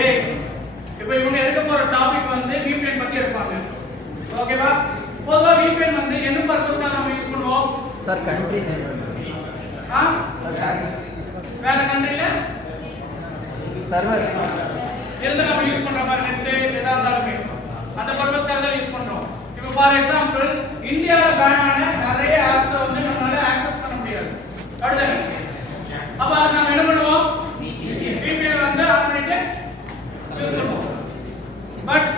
டேய் இப்போ இவங்க எடுக்க போற டாபிக் வந்து VPN பத்தி எடுப்பாங்க. ஓகேவா? பொதுவா VPN வந்து என்ன பர்பஸ்க்காக நம்ம யூஸ் பண்ணுவோம்? சார் கண்ட்ரி வேற கண்ட்ரில சர்வர் இருந்து நம்ம யூஸ் பண்ற மாதிரி நெட் ஏதா இருந்தாலும் அந்த பர்பஸ்க்காக தான் யூஸ் பண்றோம். இப்போ ஃபார் எக்ஸாம்பிள் இந்தியால பேன் ஆன நிறைய ஆப்ஸ் வந்து நம்மளால ஆக்சஸ் பண்ண முடியாது. அடுத்து அப்ப அதுக்கு நம்ம என்ன பண்ணுவோம்? VPN வந்து ஆன் பண்ணிட்டு யூஸ் பண்ணுவோம். பட்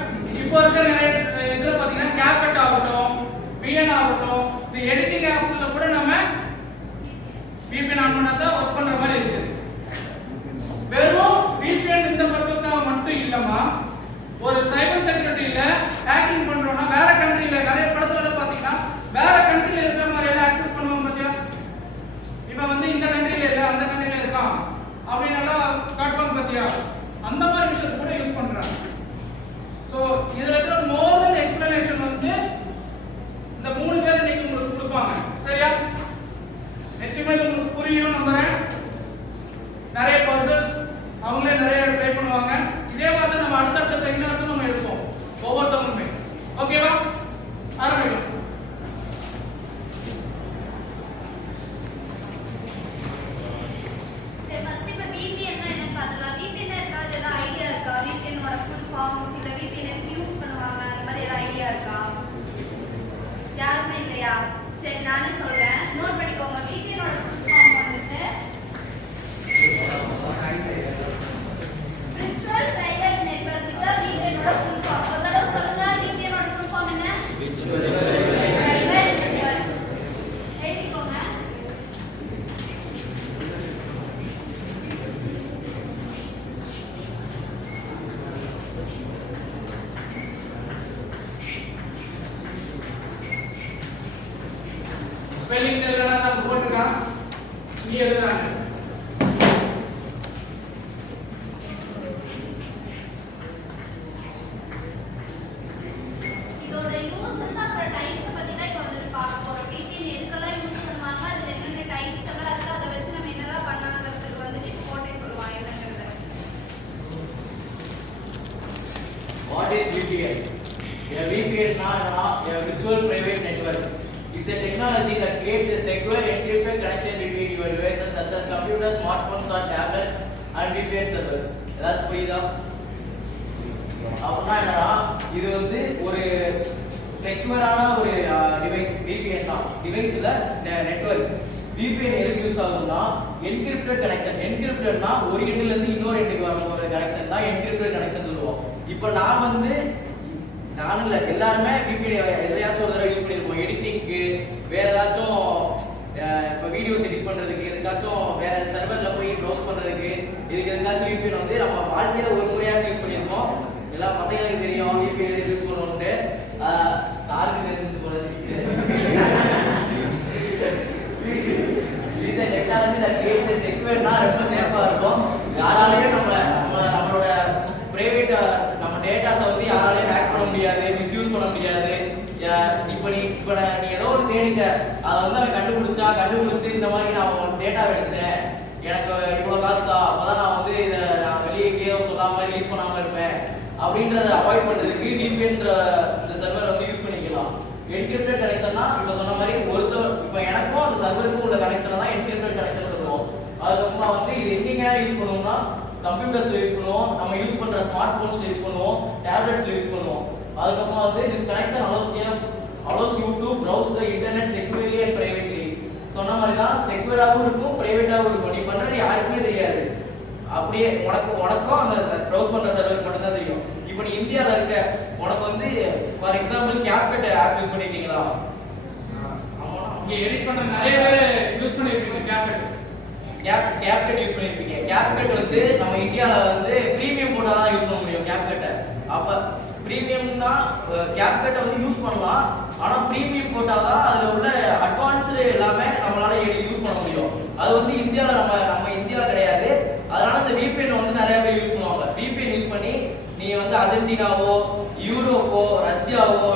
இப்போ இருக்கிற நிறைய இதுல பாத்தீங்கன்னா CapCut ஆகட்டும், VN ஆகட்டும், இந்த எடிட்டிங் ஆப்ஸ்ல கூட நம்ம VPN ஆன் பண்ணா தான் ஒர்க் பண்ற மாதிரி இருக்கு. வெறும் VPN இந்த பர்பஸ்க்காக மட்டும் இல்லமா, ஒரு சைபர் செக்யூரிட்டில ஹேக்கிங் பண்றோம்னா வேற கண்ட்ரில நிறைய படத்துல பாத்தீங்கன்னா வேற கண்ட்ரில இருக்கிற மாதிரி எல்லாம் ஆக்சஸ் பண்ணுவாங்க பாத்தியா? இப்போ வந்து இந்த கண்ட்ரில இல்ல அந்த கண்ட்ரில இருக்கான் அப்படின்னு எல்லாம் காட்டுவாங்க பாத்தியா? அந்த மாதிரி விஷயத்தை கூட யூஸ் பண்றாங்க. சோ இதுல இருக்கிற மோர் தென் எக்ஸ்பிளனேஷன் வந்து இந்த மூணு பேர் இன்னைக்கு உங்களுக்கு கொடுப்பாங்க. சரியா? நிச்சயமா இது உங்களுக்கு புரியும் நம்புறேன். நிறைய பர்சன்ஸ் அவங்களே நிறைய ட்ரை பண்ணுவாங்க. இதே மாதிரி நம்ம அடுத்தடுத்த செமினார்ஸ் நம்ம எடுப்போம் ஒவ்வொருத்தவங்களுமே. ஓகேவா? ஆரம்பிக்கலாம். சரி, ஃபர்ஸ்ட் இப்ப VPN னா என்ன பார்த்தலாம். VPN இருக்காது ஏதாவது ஐடியா இருக்கா? VPN ஓட ஃபுல் ஃபார்ம் இல்ல VPN எதுக்கு யூஸ் பண்ணுவாங்க அந்த மாதிரி ஏதாவது ஐடியா இருக்கா? யாருமே இல்லையா? சரி, நானே சொல்றேன், நோட் பண்ணிக்கோங்க. VPN ஓட ஃபுல் ஃபார்ம் வந்துட்டு Virtual Private Network தான் VPN ஓட ஃபுல் ஃபார்ம். ஒரு தடவை சொல்லுங்க, VPN ஓட ஃபுல் ஃபார்ம் என்ன? Virtual Private Network. எழுதிக்கோங்க. ஸ்பெல்லிங் தெரியலனா நான் போட்டுருக்கேன், நீ எழுதுறாங்க. இதோட யூசஸ் அப்புறம் டைப்ஸ் பத்தி தான் இப்போ வந்து பார்க்க போறோம். VPN எதுக்கெல்லாம் யூஸ் பண்ணுவாங்க, அதுல என்னென்ன டைப்ஸ் எல்லாம் இருக்கு, அதை வச்சு நம்ம என்னெல்லாம் பண்ணாங்கிறதுக்கு வந்துட்டு இப்போ போட்டே சொல்லுவாங்க என்னங்கிறத. What is VPN? A VPN a virtual private network is a technology that creates a secure encrypted connection between your devices such as computers, smartphones or tablets and VPN servers. That's புரியுதா? அப்படின்னா என்னன்னா இது வந்து ஒரு செக்யூரான ஒரு device VPN தான். டிவைஸ்ல network VPN எதுக்கு use ஆகும்னா என்கிரிப்டட் கனெக்ஷன். என்கிரிப்டட்னா ஒரு எண்ட்ல இருந்து இன்னொரு எண்டுக்கு வர ஒரு கனெக்ஷன் தான் என்கிரிப்டட் கனெக்ஷன் சொல்லுவோம். இப்போ நானும் இல்ல எல்லாருமே VPN எதையாச்சும் ஒரு தடவை யூஸ் பண்ணிருப்போம். எடிட்டிங்க்கு, வேற ஏதாச்சும் இப்போ வீடியோஸ் எடிட் பண்றதுக்கு, எதுக்காச்சும் வேற சர்வர்ல போய் ப்ரௌஸ் பண்றதுக்கு, இதுக்கு எதுக்காச்சும் VPN வந்து நம்ம வாழ்க்கையில ஒரு முறையாச்சும் யூஸ் பண்ணிருப்போம். எல்லா பசங்களுக்கு தெரியும் VPN யூஸ் பண்ணுவோம்ட்டு. சாருக்கு தெரிஞ்சு போல இந்த டெக்னாலஜி that creates a secure-னா ரொம்ப சேஃபா இருக்கும். யாராலையும் நம்மளோட பிரைவேட் நம்ம டேட்டாஸை வந்து யாராலையும் ஹேக் பண்ண முடியாது, மிஸ்யூஸ் பண்ண முடியாது. இப்போ நீ ஏதோ ஒரு தேடிட்ட, அதை வந்து அவன் கண்டுபிடிச்சிட்டு இந்த மாதிரி நான் டேட்டா எடுத்துட்டேன், எனக்கு இவ்வளோ காசு தான், அப்போதான் நான் வந்து இதை நான் வெளியே கேவ் சொல்லாமல் ரிலீஸ் பண்ணாமல் இருப்பேன் அப்படின்றத அவாய்ட் பண்ணுறதுக்கு VPNன்ற இந்த சர்வர் வந்து யூஸ் பண்ணிக்கலாம். என்கிரிப்டட் கனெக்ஷன்னா இப்போ சொன்ன மாதிரி இப்போ எனக்கும் அந்த சர்வருக்கும் உள்ள கனெக்ஷனை தான் என்கிரிப்டட் கனெக்ஷன் சொல்லுவோம். அதுக்கப்புறமா வந்து இது எங்கெங்க யூஸ் பண்ணுவோம்னா கம்ப்யூட்டர்ஸ்ல யூஸ் பண்ணுவோம், நம்ம யூஸ் பண்ற ஸ்மார்ட் போன்ஸ்ல யூஸ் பண்ணுவோம், டேப்லெட்ஸ்ல யூஸ் பண்ணுவோம். அதுக்கப்புறமா வந்து this connection allows you to browse the internet securely and privately. சொன்ன மாதிரி தான் செக்யூராகவும் இருக்கும், பிரைவேட்டாகவும் இருக்கும். நீ பண்றது யாருக்குமே தெரியாது. அப்படியே உனக்கும் அந்த ப்ரௌஸ் பண்ற சர்வர் மட்டும் தான் தெரியும். இப்போ நீ இந்தியாவில் இருக்க, உனக்கு வந்து for example CapCut app use பண்ணிருக்கீங்களா? ஆமா, இங்க எடிட் பண்ற நிறைய பேர் யூஸ் பண்ணிருக்கீங்க CapCut யூஸ் பண்ணிருப்பீங்க. CapCut வந்து நம்ம இந்தியால வந்து பிரீமியம் போட்டா தான் யூஸ் பண்ண முடியும் CapCut. அப்ப பிரீமியம்னா CapCut வந்து யூஸ் பண்ணலாம், ஆனா பிரீமியம் போட்டா தான் அதுல உள்ள அட்வான்ஸ்டு எல்லாமே நம்மளால யூஸ் பண்ண முடியும். அது வந்து இந்தியால நம்ம இந்தியால கிடையாது. அதனால இந்த VPN வந்து நிறைய பேர் யூஸ் பண்ணுவாங்க. VPN யூஸ் பண்ணி நீ வந்து அர்ஜென்டினாவோ, யூரோப்போ, ரஷ்யாவோ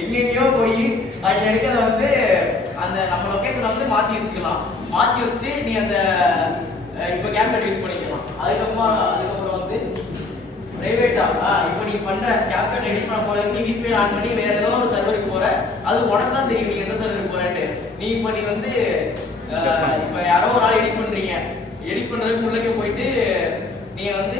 எங்கெங்கயோ போய் அங்க இருக்கிறத வந்து அந்த நம்ம லொகேஷனை வந்து மாத்தி வச்சுட்டு நீ அந்த இப்போ CapCut யூஸ் பண்ணிக்கலாம். அதுக்கப்புறம் வந்து நீ பண்ற கேப்டன் எடிட் பண்ண போற நீ VPN ஆன் பண்ணி வேற ஏதோ ஒரு சர்வருக்கு போற அது உனக்கு தான் தெரியும் நீ எந்த சர்வருக்கு போறேன்னு நீ இப்போ நீ வந்து இப்போ யாரோ ஒரு ஆள் எடிட் பண்றீங்க எடிட் பண்றதுக்கு உள்ளே போயிட்டு நீங்க வந்து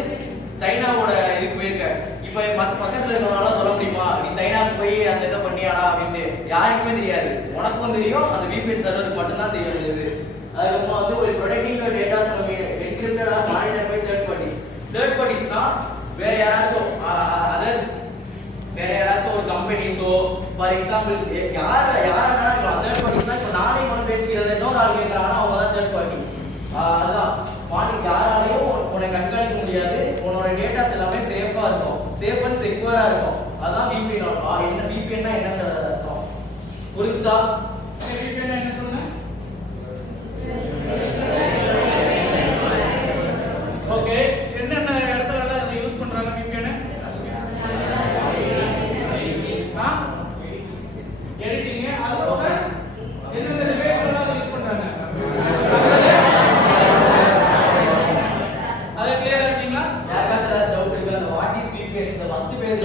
சைனாவோட இதுக்கு போயிருக்க இப்போ பக்கத்துல இருக்கிறவங்களால சொல்ல முடியுமா நீ சைனாவுக்கு போய் அந்த இதை பண்ணியாடா அப்படின்ட்டு யாருக்குமே தெரியாது உனக்கும் தெரியும் அந்த VPN சர்வருக்கு மட்டும்தான் தெரியும் இது அதுக்கப்புறம் வந்து ஒரு ப்ரொடக்டிங் டேட்டாஸ் நம்ம என்கிரிப்டடா மானிட்டர் பை தேர்ட் பார்ட்டிஸ்னா வேற யாராச்சும் ஒரு கம்பெனிஸோ ஃபார் எக்ஸாம்பிள் யாரானா தேர்ட் பார்ட்டிஸ்னா இப்போ நானே பண்ண பேசிக்கிறத இன்னொரு ஆள் கேட்கறாங்கன்னா அவங்க தான் தேர்ட் பார்ட்டி அதுதான் மானிட்டர் யாராலையும் உன்னை கண்காணிக்க முடியாது உன்னோட டேட்டாஸ் எல்லாமே சேஃபா இருக்கும் சேஃப் அண்ட் செக்யூரா இருக்கும் அதான் VPN என்ன VPNனா என்னன்னு அர்த்தம் புரியுதா VPN என்ன சொல்லுங்க ஓகே என்னென்ன இடத்துல அதை யூஸ் பண்றாங்க VPN எடிட்டிங் அது போக எந்தெந்த டிவைஸ்ல அதை யூஸ் பண்றாங்க அது கிளியரா இருக்கீங்களா யாருக்காச்சும் ஏதாவது டவுட் இருக்கா அந்த வாட் இஸ் VPN இந்த ஃபர்ஸ்ட் பேர்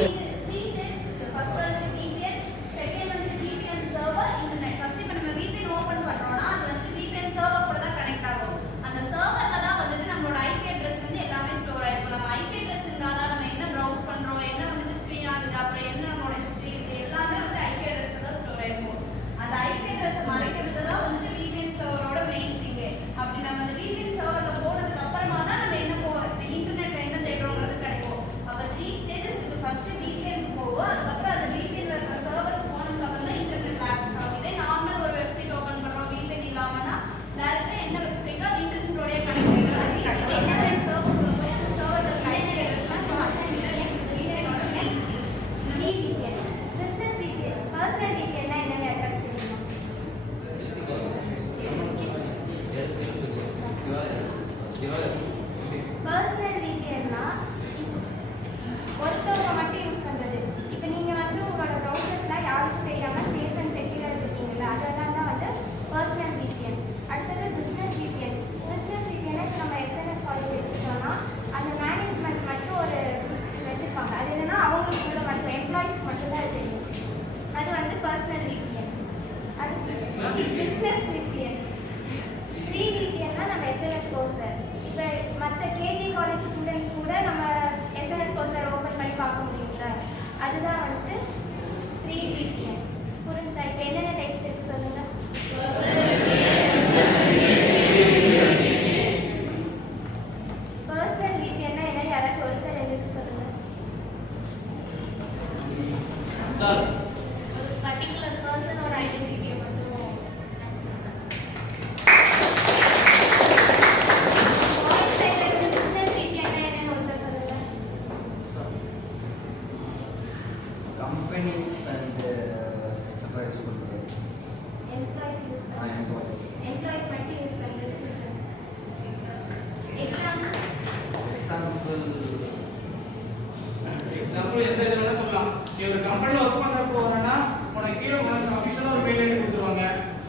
எக்ஸாம்பிள் எந்த இது வேணா சொல்லலாம் நீ ஒரு கம்பெனில ஒர்க் பண்ற போறேன்னா உனக்கு கீழே உனக்கு அஃபிஷியலா ஒரு மெயில் ஐடி கொடுத்துருவாங்க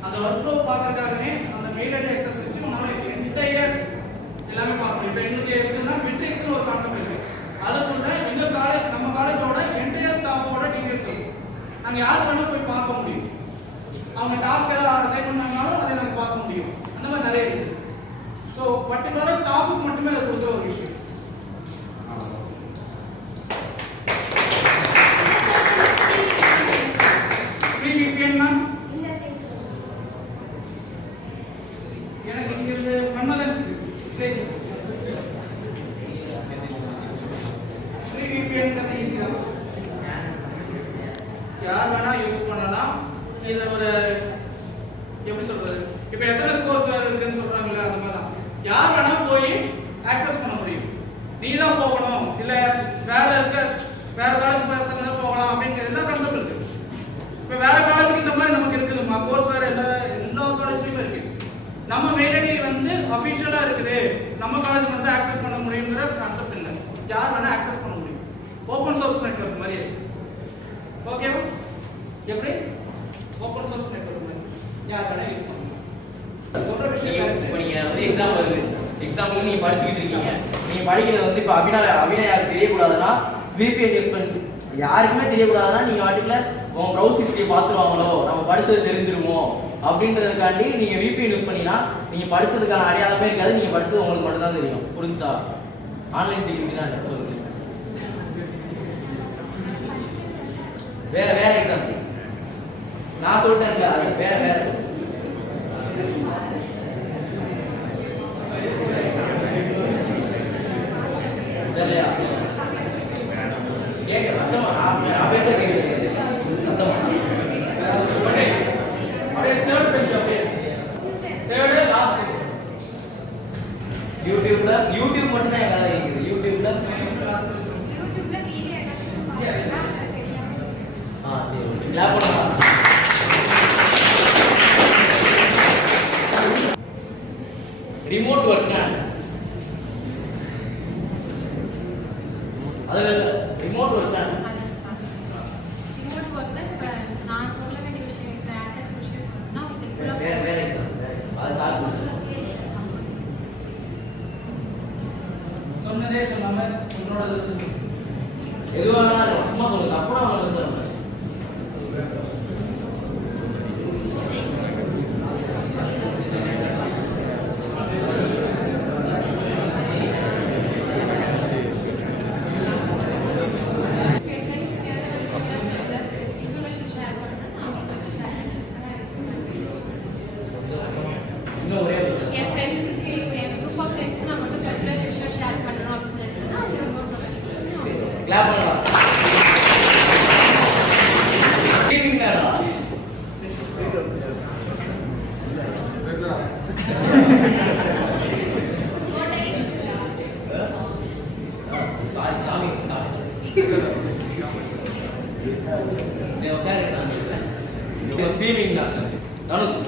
அந்த ஒர்க் ஃப்ளோ பார்க்கறதுக்காகவே அந்த மெயில் ஐடி அக்சஸ் வச்சு உன்னால என்டையர் எல்லாமே பார்க்க முடியும் இப்போ எங்களுக்கு இருக்குன்னா மெட்ரிக்ஸ்னு ஒரு கான்செப்ட் இருக்கு அதுக்குள்ள எங்க காலேஜ் நம்ம காலேஜோட என்டையர் ஸ்டாஃபோட டீடைல்ஸ் இருக்கும் நாங்கள் யார் வேணா போய் பார்க்க முடியும் அவங்க டாஸ்க் ஏதாவது அசைன் பண்ணாங்கனாலும் அதை நாங்கள் பார்க்க முடியும் அந்த மாதிரி நிறைய இருக்கு ஸோ பர்டிகுலராக ஸ்டாஃபுக்கு மட்டுமே அது கொடுக்குற ஒரு விஷயம் ஃப்ரீ VPN மேம் எனக்கு இங்கிருந்து மன்மதன் பேஜ் ஃப்ரீ VPN கதை ஈஸியா யார் வேணா யூஸ் பண்ணலாம் இது ஒரு எப்படி சொல்றது இப்போ SMS கோர்ஸ் வேற இருக்குன்னு சொல்றாங்கல்ல அந்த மாதிரி தான் யார் வேணா போய் ஆக்சஸ் பண்ண முடியும் நீ தான் போகணும் இல்ல வேற காலேஜ் பசங்க போகலாம் அப்படிங்கிற எல்லா கான்செப்ட் இருக்கு இப்போ வேற காலேஜுக்கு இந்த மாதிரி நமக்கு இருக்குதுமா கோர்ஸ் வேற எல்லா காலேஜ்லயும் இருக்கு நம்ம மெயினடி வந்து அஃபிஷியலா இருக்குது நம்ம காலேஜ் மட்டும் ஆக்சஸ் பண்ண முடியுங்கிற கான்செப்ட் இல்லை யார் வேணா ஆக்சஸ் பண்ண முடியும் ஓப்பன் சோர்ஸ் நெட்வொர்க் மாதிரி ஓகேவா எப்படி ஓப்பன் சோர்ஸ் நெட்வொர்க் மாதிரி யார் வேணா யூஸ் பண்ணலாம் சொல்ற விஷயம் இப்போ நீங்க வந்து எக்ஸாம் வருது எக்ஸாம்பிள் நீங்க படிச்சுக்கிட்டு இருக்கீங்க, நீங்க படிக்கிறது வந்து இப்போ அபிநயாவுக்கு தெரியக்கூடாதுன்னா VPN யூஸ் பண்ணி, யாருக்குமே தெரியக்கூடாதுன்னா நீங்க வாட்டில உங்க ப்ரௌஸ் ஹிஸ்டரி பார்த்துருவாங்களோ, நம்ம படிச்சது தெரிஞ்சிருமோ அப்படின்றதுக்காண்டி நீங்க VPN யூஸ் பண்ணினா நீங்க படிச்சதுக்கான அடையாளமே இருக்காது, நீங்க படிச்சது உங்களுக்கு மட்டும் தான் தெரியும். புரிஞ்சா? ஆன்லைன் செக்யூரிட்டி தான் சொல்லுங்க. வேற எக்ஸாம்பிள் நான் சொல்லிட்டேன்ல, அது வேற இல்லையா? கேட்க சத்தமா நான் பேச கேட்குறேன் சத்தமா. அப்படியே தேர்ட் சென்ஸ் அப்படியே தேர்ட் லாஸ்ட் யூடியூப் மட்டும் தான் எல்லாம் இருக்குது. யூடியூப்ல சரி கிளாப் பண்ணலாம். ரிமோட் ஒர்க் அது ரிமோட் ஒர்க் தான். ரிமோட் ஒர்க்ல இப்ப நான் சொல்ல வேண்டிய விஷயம் இந்த ஆக்டர்ஸ் விஷயம் சொன்னா வேற எக்ஸாம்பிள் அது சார் சொன்னதே சொல்லாம உன்னோட எதுவாக சும்மா சொல்லுங்க, அப்புறம் அவங்க சொல்லுங்க. இன்ஃபர்மேஷன் ஷேர் பண்ணா நான் உங்களுக்கு ஷேர் இன்னும் ஒரே ஒரு விஷயம். என் ஃப்ரெண்ட்ஸுக்கு என் குரூப் ஆஃப் ஃப்ரெண்ட்ஸ் நான் மட்டும் பர்டிகுலர் விஷயம் ஷேர் பண்ணுறோம் அப்படின்னு நினச்சினா அது ரொம்ப கிளாப் பண்ணலாம். ஸ்ட்ரீமிங் நேரா சாமி ஸ்ட்ரீமிங் தான் தனுஷ்